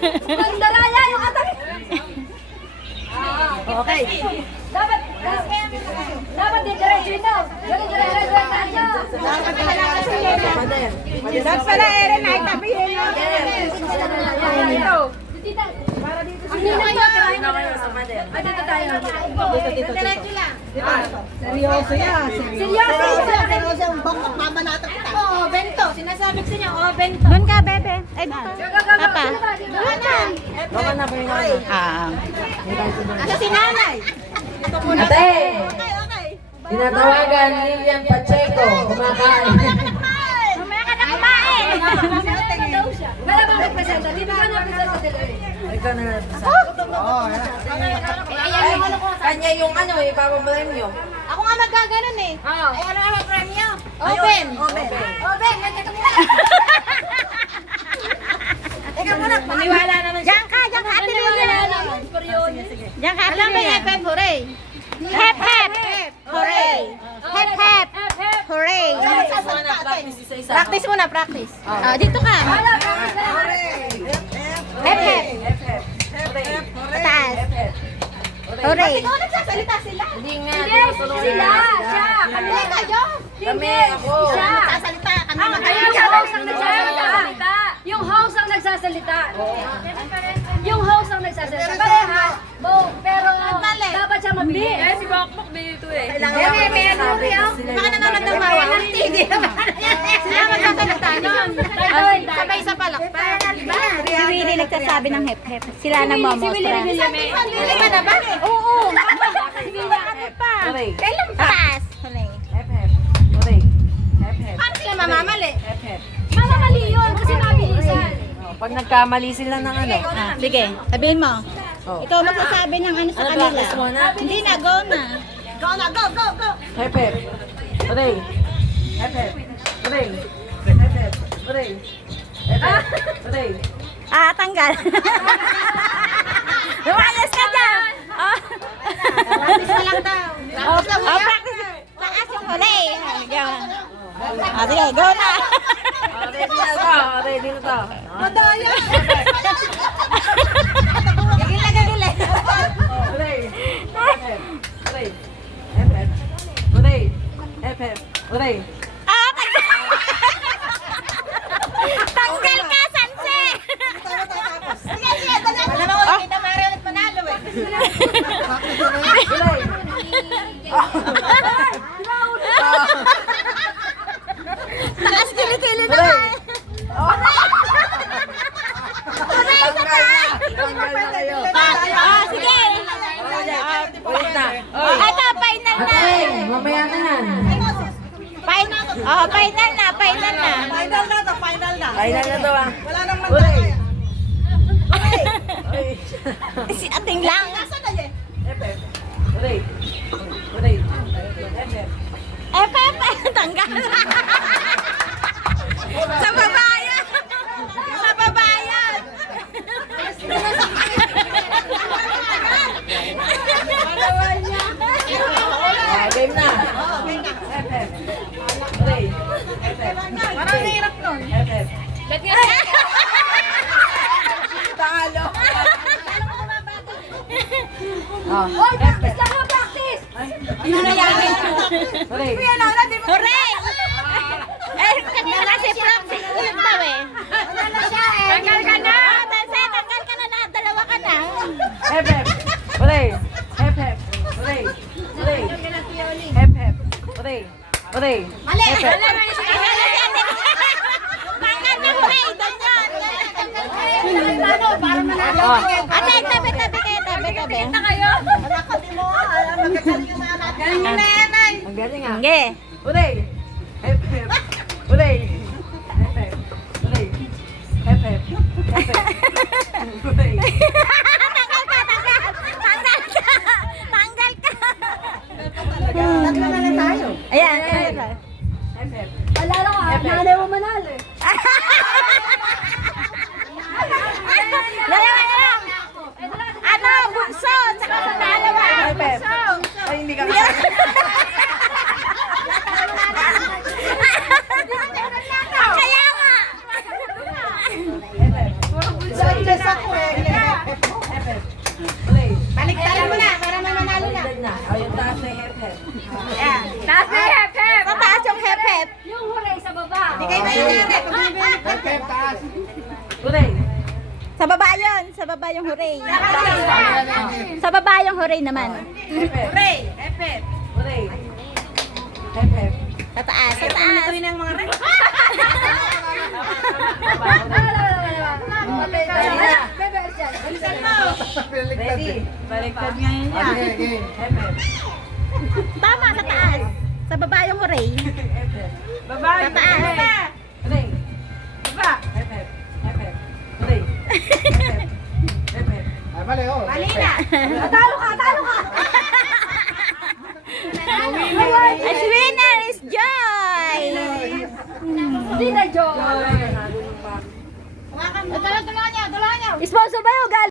Ang dalaya yung atak. Okay. Dapat didiretso ito. Didiretso tayo. Dapat pala, Eren, ay tabihin nyo. Ito. Dito tayo. Diretso lang. Seryoso yan. Seryoso yung bangkok mamanata kita. Oo, bento. Sinasabi ko sa inyo, bento. Doon ka, bebe. Ay, dito. Papa. Doon na. Baka na po yung ano. Asa si nanay? Ate! Okay, okay. Tinatawagan Lilian Pacheco. Kumakain. Mamaya ka na kumain. Kaya ba nagpresenta? Dito ka nagpresenta dito. Ikaw na nagpasa. Kanya yung ano, ipapabalin nyo. Ako nga magaganon eh. Ay, ano ang premyo? Open. Open. Open. Ganyan ka muna. Teka muna, maniwala naman siya. Diyan ka, Ate Lilian. Diyan ka, Ate Alam ba Lilian. yung hooray? Hep, hep. Hooray. Hep, hep. Hooray. Isa-isa. Practice muna, practice. Dito ka. Hep, hep. Taas. Hooray. Ikaw nagsasalita sila. Hindi nga. Sila. Siya. Kami kayo. Kami, ako. Siya. Nagsasalita. Kami Yung host ang nagsasalita. Yung host ang nagsasalita. Pareha. Pero dapat siya mabili. Si Bakbak dito eh. Baka nanonood ng mawa. Hindi naman. Sila magsasalita nun. Sabay sa palakpak. Si Willie nagsasabi ng hep, hep. Sila nagmamostra. Hindi ba na ba? Oo. Ano pa? Hooray. Kailan pa? Taas. Hooray. Hep, hep. Hooray. Hep, hep. Paano sila mamamali? Hep, hep. Mamamali yun kasi mabilisan. Oh, pag nagkamali sila ng ano. Sige, sabihin mo. Oh. Ikaw magsasabi ng ano sa Ano, kanila. practice mo na? Hindi na, go na. Go na, go, go, go. Hep, hep. Hooray. Hep, hep. Hooray. Hep, hep. Hooray. Hep, hep. Hooray. Ah, tanggal. Lumayas ka dyan. Oh. Practice na lang daw. Oh, practice. Taas yung hooray. Ah, sige, go na. Ready na to. Ready na to. Madaya. Gigil na gigil eh. Hooray. Hep, hep. Hooray. Hep, hep. Hooray. Hep, hep. Hooray. Ah, tanggal. Tanggal ka, Sanse. Sige, sige, dali. Alam mo, hindi na Mario ulit manalo eh. Hooray. Taas kilikili na. Hooray. Hooray sa taas. Tanggal na kayo. Ah, sige. Ulit na. Ito, final na. Hey, mamaya na yan. Final. Oh, final na, final na. Final na to, final na. Final na to ah. Wala nang Hooray. Si ating lang. Nasaan na yan? Hep, hep. Hooray. Hooray. Hep, hep. Eh, Pepe, tanggal. Sa babayan. Sa babayan. Game na. Hep, hep. Hooray. Hep, hep. Parang hirap nun. Hep, hep. Talo. Oh. Hoy, practice lang ha, practice! Ano na yan? Hooray. Hooray! Eh, kanina kasi practice ulit daw eh. Tanggal ka na! Tanse, tanggal ka na. Dalawa ka na. Hep, hep. Hooray. Hep, hep. Hooray. Hooray. Hep, hep. Hooray. Hooray. Mali. Hep, hep. Tanggal na si ate. Tanggal na hooray. Doon yan. Para manalo. Oh. Ate, tabi-tabi kayo. Tabi-tabi. Wala ka di mo. Alam, magkagaling yung mga natin. Galing na yan, ay. Ang galing ah. Sige. Hooray. Hep, hep. Hooray. Hep, hep. Hooray. Hep, hep. Hep, hep. Hooray. Tanggal ka, tanggal. Tanggal ka. Tanggal ka. Tatlo na lang tayo. Ayan. Hep, hep. Wala lang ha, nanay mo manalo eh. Dalawa na lang. Ano, bunso, tsaka sa dalawa. Hep, hep. Bunso. Ay, hindi ka. Ulit. Baliktarin mo na para mananalo na. Baliktad na. O, yung taas na hep hep. Ayan. Taas na hep hep. Sa taas yung hep-hep. Yung hooray sa baba. Bigay ba yung nare? Pagbibili. Ulit. Sa baba yun. Sa baba yung hooray. Sa baba yung hooray naman. Hep hep. Hooray! Efet! Ulit. Hep hep. Sa taas. Sa taas. Ito ng mga rin. Ready? Baliktad nga yun yan. Hep hep. Tama, sa taas. Sa baba yung hooray. Hep hep. Sa taas. Ulit. Baba. Hep hep. Hep hep. Ulit. Hep hep. Hep hep. Mali na. Talo ka, talo ka. As winner is Joy! Hindi na joke. Nalo ng pa. Tulungan niyo, tulungan niyo. Sponsor ba yung gal?